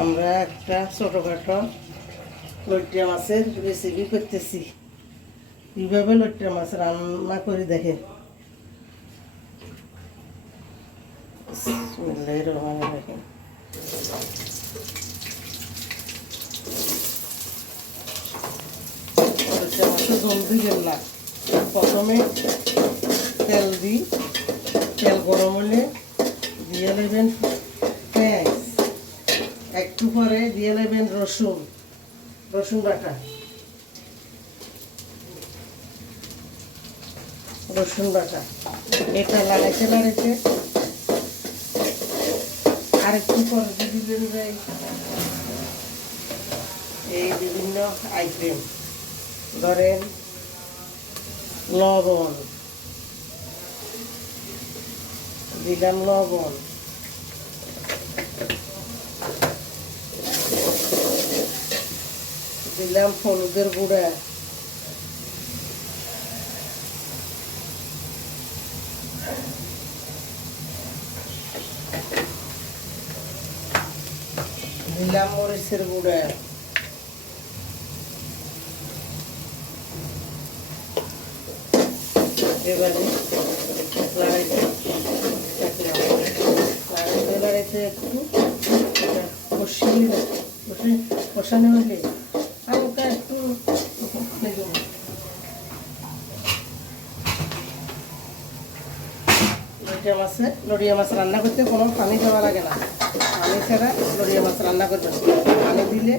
আমরা একটা ছোটোখাটো লইট্টা মাছের রেসিপি করতেছি। কীভাবে লইট্টা মাছ রান্না করে দেখেন। মাছে জলদি গেল প্রথমে তেল দিই। তেল গরম হলে দিয়ে নেবেন একটু পরে দিয়ে নেবেন রসুন রসুন বাটা। রসুন বাটা। এটা লাগাইতে লাগাইতে আরেকটু পরে দিয়ে দিবেন যাই এই বিভিন্ন আইটেম। ধরেন লবণ, দিলাম লবণ। দিলাম হলুদের গুঁড়া। দিলাম মরিচের গুঁড়া। এবারে লাড়াইতে লাড়াইতে একটু কষিয়ে কষে কষানো হলে হালকা একটু লেগে লড়িয়া মাছে নড়িয়া মাছ রান্না করতে কোনো পানি দেওয়া লাগে না। পানি ছাড়া নড়িয়া মাছ রান্না করবেন পানি দিলে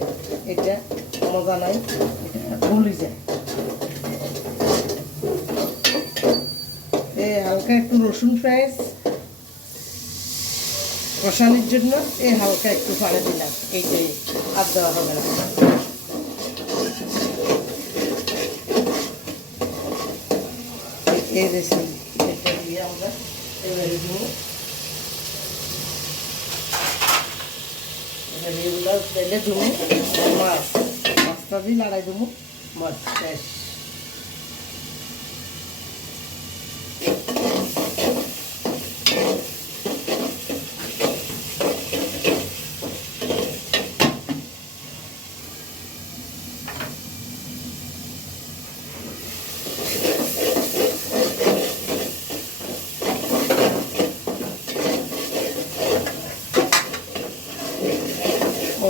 এটা মজা নাই, ভুলি যায়। এই হালকা একটু রসুন পেঁয়াজ কষানির জন্য এই হালকা একটু পানি দিলাম। এইটাই আর দেওয়া হবে না। এই রেসিপি এটা দিয়ে আমরা এবারে এবারে এগুলো তেলে দেবো মাছ মাছটা দিয়ে লড়াই দেবো। মাছ শেষ।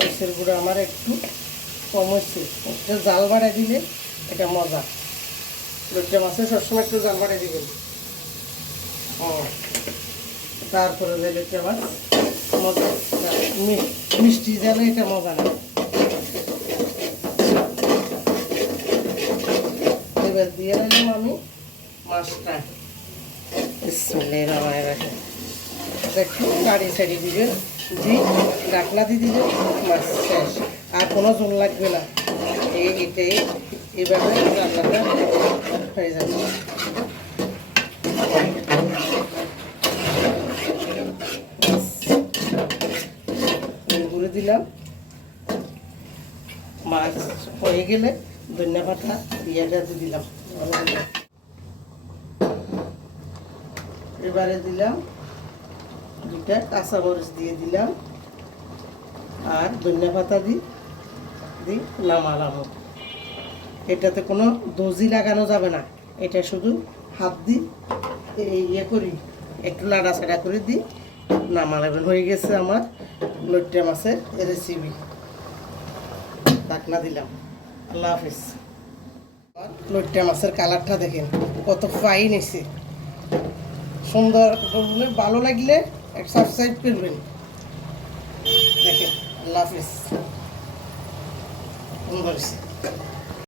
মরিচের গুঁড়ো আমার একটু কম হচ্ছে একটু জাল বাড়াই দিলে এটা মজা। লজ্জা মাছে সবসময় একটু জাল বাড়াই দিবেন। ও তারপরে যে লজ্জা মাছ মজা। মিষ্টি জালে এটা মজা না। এবার দিয়ে আমি মাছটা। বিসমিল্লাহির রহমানির রহিম। একটু গাড়ি সাইডে দিবেন দি ডাকলা দিয়ে দিবেন মাছ শেষ। আর কোনো জল লাগবে না। এই এটাই রান্নাটা হয়ে যাবে। ঘুরে দিলাম। মাছ হয়ে গেলে ধনিয়া পাতা ইয়েটা দিয়ে দিলাম। এবারে দিলাম দুটা কাঁচামরিচ দিয়ে দিলাম। আর ধনিয়া পাতা দিই দি নামালাম এটাতে কোনো দজি লাগানো যাবে না। এটা শুধু হাত দি এই ইয়ে করি, একটু লাড়া ছাড়া করে দিই নামালাবেন হয়ে গেছে আমার লইট্টা মাছের রেসিপি ঢাকনা দিলাম। আল্লাহ হাফিজ। লইট্টা মাছের কালারটা দেখেন, কত ফাইন এসে সুন্দর ভালো লাগলে সাবস্ক্রাইব করবেন। দেখেন আল্লাহ হাফিজ। ফোন হয়েছে